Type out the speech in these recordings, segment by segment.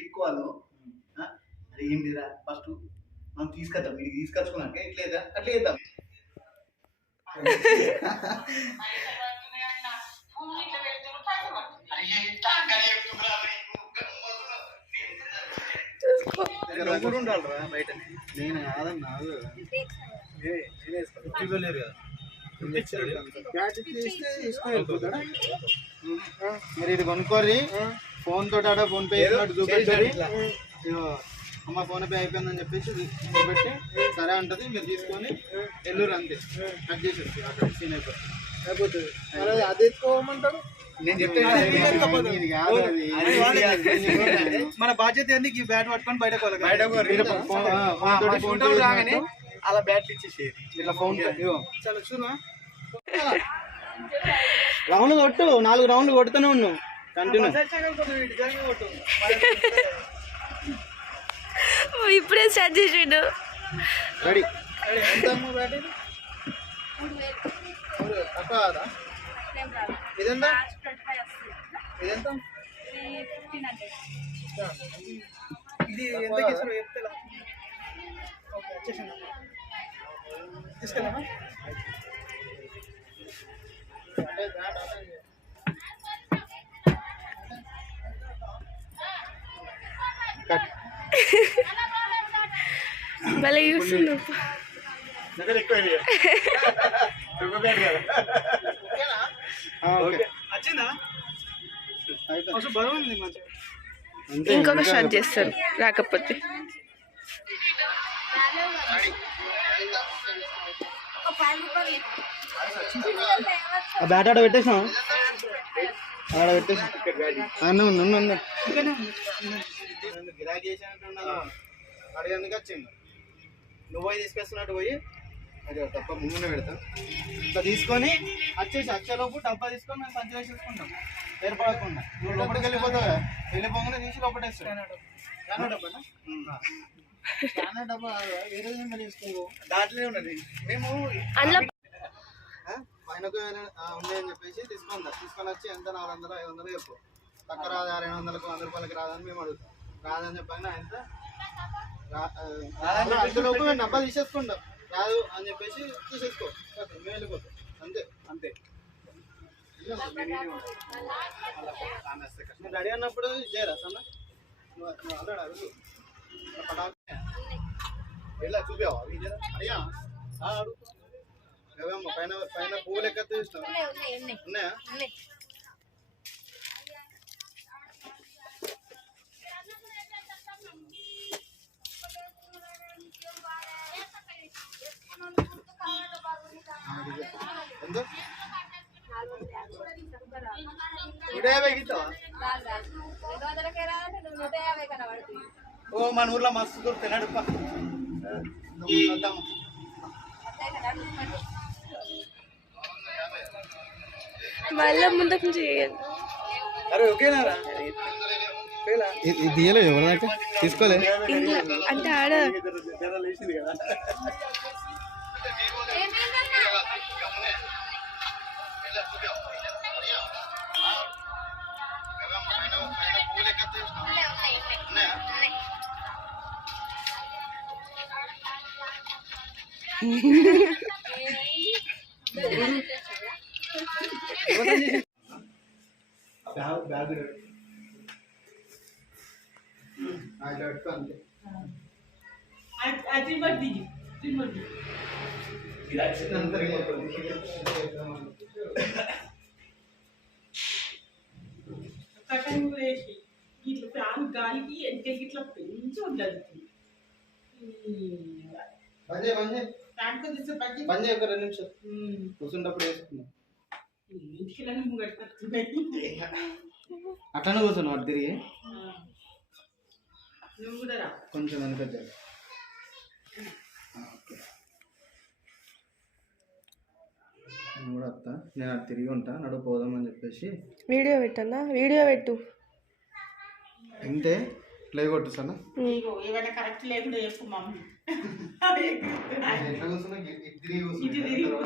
ఎక్కువను అది ఏంటిరా ఫస్ట్ మనం తీసుకొద్దాం మీకు తీసుకొచ్చుకున్నాక ఎట్లేదా అట్లా చేద్దాం. ఉండాలిరా బయట నేను కాదన్నా లేరు కదా మీరు ఇది కొనుక్కోరి ఫోన్ తోటి ఆడ ఫోన్ పే చూపెట్టారు అమ్మ ఫోన్ పే అయిపోయిందని చెప్పేసి చూపెట్టి సరే ఉంటుంది మీరు తీసుకొని ఎల్లూరు అంతే కట్ చేసేసి అక్కడ సీన్ అయిపోతుంది. అది ఎత్తుకోమంటారు నేను చెప్తాను మన బాధ్యత ఏంటి బ్యాట్ పట్టుకొని బయటకు రాగానే అలా బ్యాట్లు ఇచ్చేసేది ఇట్లా ఫోన్ చాలా చూనా రౌండ్ కొట్టు 4 రౌండ్లు కొడుతూనే ఉన్నావు కంటిన్యూ. ఇప్పుడే స్టార్ట్ చేసిండు. రెడీ ఇదెంత ఇదెంత ఇది ఎంత చెప్తా తీసుకెళ్ళమా భలే చూస్తుండు. ఇంకొక షాట్ చేస్తారు రాకపోతే. బ్యాట్ ఆడ పెట్టేసాం ఆడ పెట్టేసాం అడిగేందుకు వచ్చింది నువ్వు పోయి తీసుకొస్తున్నట్టు పోయి అది డబ్బా ముందునే పెడతాం ఇట్లా తీసుకొని వచ్చేలోపు డబ్బా తీసుకొని మేము సంచి వేసేసుకుంటాం ఏర్పడకుండా. నువ్వు లోపలికి వెళ్ళిపోతావు వెళ్ళిపోగానే తీసి లోపటేస్తాను డబ్బా వేరే తీసుకో దాంట్లోనే ఉన్నది. మేము పైనకు ఉన్నాయని చెప్పేసి తీసుకొని వచ్చి ఎంత 400 500 చెప్పు తక్కువ రాదు 200కు 100 రూపాయలకి రాదని మేము అడుగుతాం. రాదని చెప్పాను ఎంత అంతలోపు మేము డబ్బా తీసేసుకుంటాం రాదు అని చెప్పేసి తీసేసుకో మేము వెళ్ళిపోతాం అంతే అంతే. నేను రెడీ అన్నప్పుడు చేయరా సన్న ఆల్రెడీ అడుగు వెళ్ళా చూపావా అయ్యా అడుగు పైన పైన పువ్వులు ఎక్కడ చూసినావు ఉన్నాయా? ఎంత 150 గిట్టావా? ఓ మన ఊర్లో మస్తు దొరుకుతాయి నడుపా మళ్ళీ ముందుకు నుంచి చేయండి. అరే ఓకేనారా తీయలే ఎవరిదాకా తీసుకోలే అంటే ఆడ ఇట్లా ఫ్యాన్ గాలికి ఎంటకి ఇట్లా పెంచి ఉండదు. బంద్ ఒక 2 నిమిషాలు కూర్చుంటప్పుడు వేసుకున్నాం. అట్లనే కూర్చున్నావు అటు తిరిగి కొంచెం వెనకొచ్చాడు. నేను కూడా వస్తా నేను అటు తిరిగి ఉంటా నడుపు పోదామని చెప్పేసి వీడియో పెట్టన్నా వీడియో పెట్టు అంతే ప్లే కొట్టు సన్న ఏమైనా కరెక్ట్ లేకుండా చెప్పు మమ్మీ.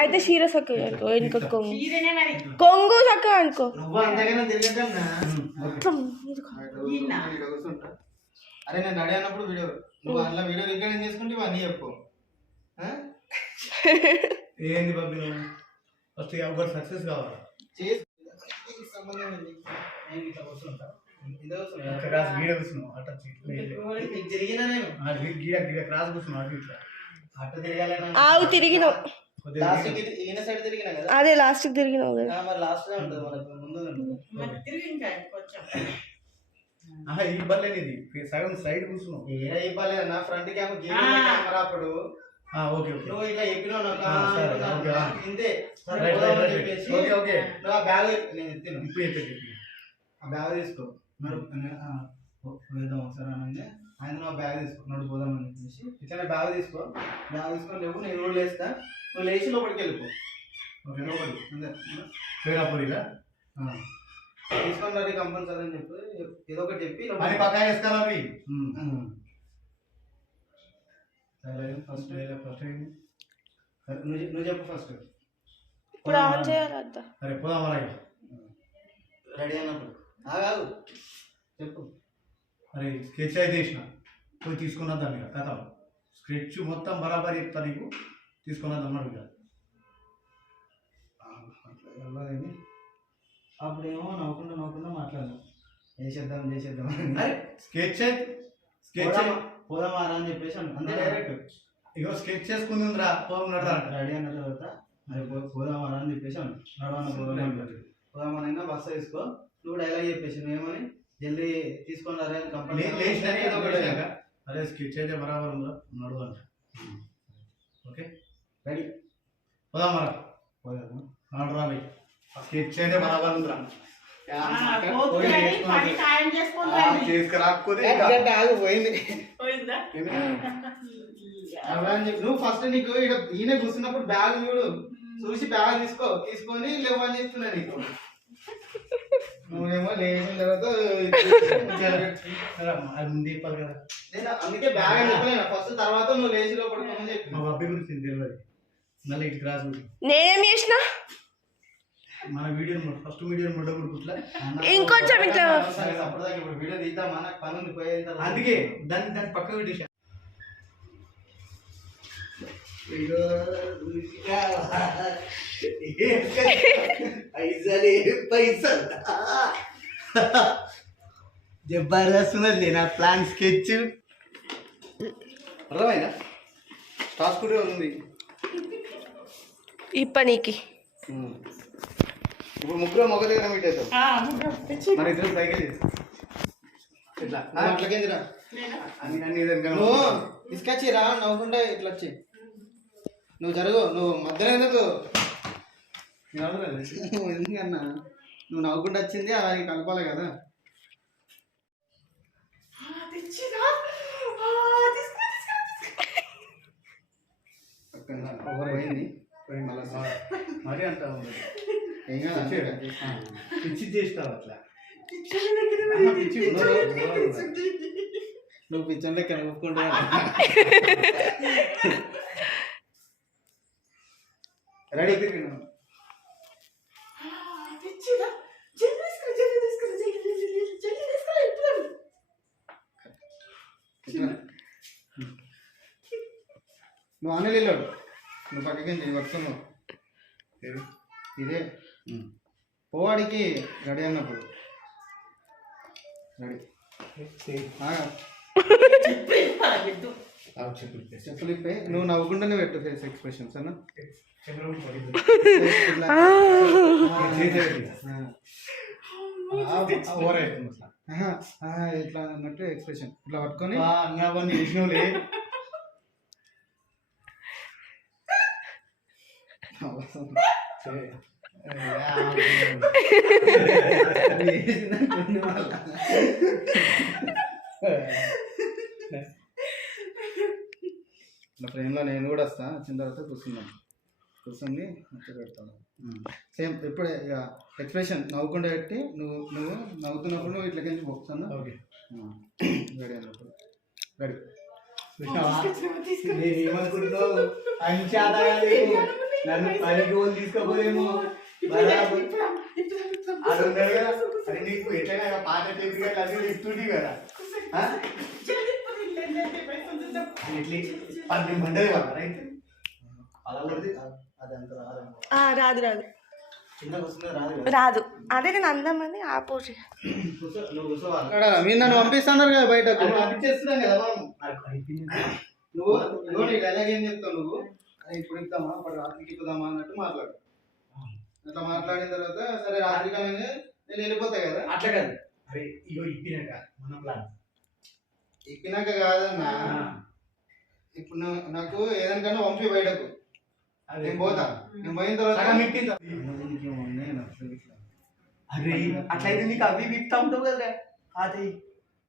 అయితే చీర చక్కగా అనుకో ఇంకో కొంగు కొంగు చక్కగా అనుకో. అరే నేను రెడీ అన్నప్పుడు వీడియో నువ్వు అందులో వీడియో రికార్డింగ్ చేసుకుంటే ఇవన్నీ చెప్పు ఆ? ఏంది బాబు నువ్వు ఫస్ట్ ఎవరు సక్సెస్ కావాలా చేసి సంబంధం ఉంది. నేను ఇట్లా కూర్చుంటా. ఇదే కూర్చుంటా. ఒక క్లాస్ గీడ కూర్చున్నావు అట్ట నీకు జరిగినా నేను గీడ క్రాస్ కూర్చున్నావు అటు ఇట్లా అట్ట తిరగాలన్నా ఆవు తిరిగినావు. కొద్దిగా లాస్ట్ ఈయన సైడ్ తిరిగినా కదా అదే లాస్ట్కి తిరిగినావు కదా. మరి లాస్ట్ ఉంటుంది మనకు ముందు ఉంటుంది. మరి తిరిగి ఇంకా కొంచెం ఈ ఇబ్బంది ఇది సగం సైడ్ కూర్చున్నావు ఏ ఇవ్వాలి అన్న ఫ్రంట్ కెమెరా అప్పుడు ఓకే ఓకే నువ్వు ఇట్లా చెప్పినావు నాకు సరే, ఓకే. ఇంతే సరే రైట్, పోదామని రైట్, చెప్పేసి ఓకే ఓకే నువ్వు ఆ బ్యాగ్ నేను ఎత్తిను ఇప్పుడు చెప్పి ఆ బ్యాగ్ తీసుకో నడు వెళ్దాం ఒకసారి అనగా ఆయన నువ్వు ఆ బ్యాగ్ తీసుకో నడు పోదామని చెప్పేసి ఇట్లా బ్యాగ్ తీసుకొని లేవు నేను కూడా లేస్తా నువ్వు లేచి లోపలికి వెళ్ళిపో ఓకే లోపలికి అంతే పోయినప్పుడు ఇక తీసుకొని రండి కంపల్సరీ అని చెప్పి ఏదో ఒకటి చెప్పి అది లోపలికి పక్కా వేసుకోవాలి అవి ఫస్ట్ ఫస్ట్ నువ్వు చెప్పు ఫస్ట్ ఇప్పుడు ఆన్ చేయాలి అంతా. సరే పోదాం అలాగే రెడీ అన్నప్పుడు ఆగాదు చెప్పు అరే స్కెచ్ అయితే వేసిన పోయి తీసుకున్నద్దాం ఇక కథ స్కెచ్ మొత్తం బరాబర్ చెప్తా నీకు తీసుకున్నద్దాం అన్నాడు ఇక వెళ్ళదండి అప్పుడేమో నవ్వకుండా మాట్లాడదాం చేసేద్దాం అరే స్కెచ్ స్కెచ్ పోదామారా అని చెప్పేసి అంతే డైరెక్ట్ ఇగో స్కెచ్ చేసుకుందిరా పోదాం నడరా రెడీ అన్న తర్వాత మరి పోదామారా అని చెప్పేసి నడవన్న పోదామనైనా బస్సు వేసుకో నువ్వు డైలాగ్ చెప్పేసి నువ్వేమని జల్దీ తీసుకొని రా కంపెనీ అరే స్కెచ్ అయితే బరాబర్ ఉందా నడు అంట ఓకే రెడీ పోదాం మరా పోదాము నడరా భయ్ స్కెచ్ అయితే బరాబర్ ఉందిరా పని ఖాయం చేసుకొని రండి. తీసుకురాకపోతే పోయింది పోయిందా నువ్వు ఫస్ట్ నీకు ఈయన కూర్చున్నప్పుడు బ్యాగ్ చూడు చూసి బ్యాగ్ తీసుకొని లేవు అని చెప్తున్నా నీకు నువ్వేమో లేచిన తర్వాత అది ముందు చెప్పాలి కదా నేను అందుకే బ్యాగ్ అని చెప్పలేను ఫస్ట్ తర్వాత నువ్వు లేచి లోపడుకోమని చెప్పి మా బాబీ గురించి తెలియదు మళ్ళీ ఇటు క్రాస్ నేనేం చేసిన మన వీడియో ఫస్ట్ వీడియో మొట్ట గుర్తుట్లా ఇంకొంచెం ఇట్లా అప్పటిదాకా ఇప్పుడు వీడియో తీద్దామా నాకు పని ఉంది పోయేది తర్వాత అందుకే దాన్ని పక్క పెట్టేసా జబర్దస్త్ ఉన్నది నా ప్లాన్ స్కెచ్ అర్థమైనా టాస్క్ కూడా ఉంది ఈ పనికి ఇప్పుడు ముగ్గురు మొగ దగ్గర మీట్ అవుతాం మన ఇద్దరు సైకిల్ ఇట్లా అట్లకేందిరా అన్ని విధంగా నువ్వు తీసుకొచ్చిరా నవ్వుకుంటా ఇట్లా వచ్చి నువ్వు జరుగు నువ్వు మధ్యలో ఎందుకు నువ్వు ఎందుకన్నా నువ్వు నవ్వుకుంటూ వచ్చింది అది కలపాలి కదా తెచ్చిరా పోయింది మళ్ళీ మరీ అంత ఉండదు ఏం కాదు పిచ్చి చేస్తావు అట్లా పిచ్చి నువ్వు పిచ్చన్ లెక్క నవ్వుకుంటా రెడీ తెచ్చిరా జల్దీ తీసుకురా ఇప్పుడు నువ్వు ఆనే వెళ్ళాడు నువ్వు పక్కకి వస్తున్నావు ఇదే పోవాడికి రెడీ అన్నప్పుడు రెడీ చెప్పులు ఇప్పి నువ్వు నవ్వుకుంటూనే పెట్టు ఫేస్ ఎక్స్ప్రెషన్స్ అన్న ఇట్లా అన్నట్టు ఎక్స్ప్రెషన్ ఇట్లా పట్టుకొని అవన్నీ చేసినవులే నా ఫ్రెండ్లో నేను కూడా వస్తా వచ్చిన తర్వాత కూర్చుని పెడతాను సేమ్ ఇప్పుడే ఇక ఎక్స్ప్రెషన్ నవ్వుకుంటూ పెట్టి నువ్వు నవ్వుతున్నప్పుడు నువ్వు ఇట్లకెళ్ళి పోతాను ఓకే రెడీ అన్నప్పుడు రెడీ ఏమనుకుంటున్నావు మంచి ఆదాయాలు నన్ను పనికి వాళ్ళు తీసుకోపోలేము అది ఉండదు కదా అది నీకు ఎట్లయినా పాత టేపు అన్నీ ఇస్తుంటే కదా ఏంటి పైసలు చూద్దాం. ఇట్లా పది మండది కదా రైట్ అలా కొడితే అది అంత రాదు రాదు రాదు చిన్నగా వస్తుంది రాదు కదా. రాదు అదే నేను అందమని ఆపోజి నువ్వు కూర్చోవాలి అక్కడ మీరు నన్ను పంపిస్తున్నారు కదా బయటకు పంపించేస్తున్నాం కదా మనం నాకు అయిపోయింది. నువ్వు ఇదిగో నీ డైలాగ్ ఏం చెప్తావు నువ్వు అరే ఇప్పుడు ఇద్దామా అప్పుడు రాత్రికి ఇప్పుదామా అన్నట్టు మాట్లాడు. అట్లా మాట్లాడిన తర్వాత సరే రాత్రికి అనగానే నేను వెళ్ళిపోతా కదా. అట్లా కాదు అరే ఇగో ఇప్పినాక మన ప్లాన్ ఎక్కినాక కాదన్నా ఇప్పుడు నాకు ఏదనికన్నా పంపి బయటకు నేను పోతా. నేను పోయిన తర్వాత అరే అట్లయితే నీకు అవి విప్తా ఉంటావు కదా అది